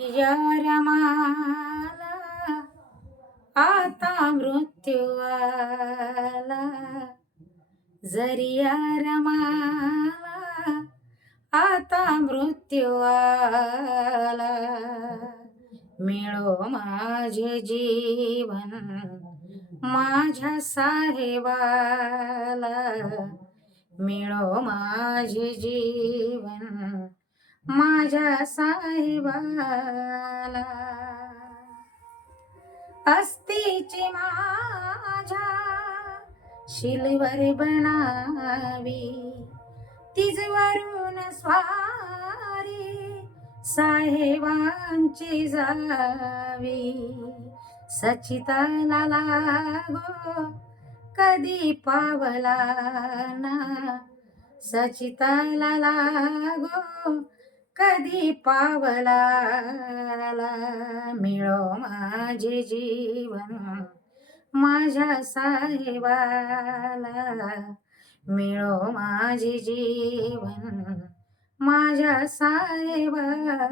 या रमाला आता मृत्यू आला, जरी या रमाला आता मृत्यू आला, मिळो माझे जीवन माझ्या साहेबाला, मिळो माझे जीवन माझ्या साहेबाला. अस्तीची माझ्या शिलवर बनावी, तिजवरून स्वारी साहेबांची जावी, सचिताला लागो कधी पावला ना, सचिताला लागो कधी पावला, मिळो माझे जीवन माझ्या साहेबाला, मिळो माझे जीवन माझ्या साहेबाला.